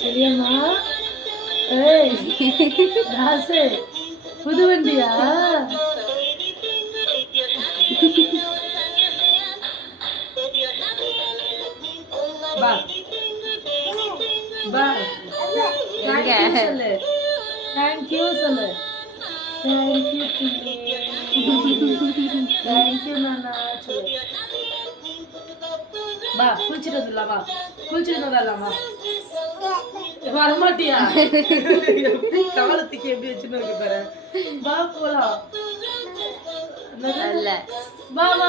சரியாம்மா. ஏய் ராசு, புது வண்டியா? வா வா. சொல்லு தேங்க்யூ சொல்லு. தேங்க்யூ நானா சொல்லு. வா குளிச்சுட்டு வந்துடலாம். வா குளிச்சுட்டு வந்துடலாமா? வரமாட்டியா? காலத்துக்கு எப்படி வச்சுன்னு பாரு. வா போலாம். வா வா.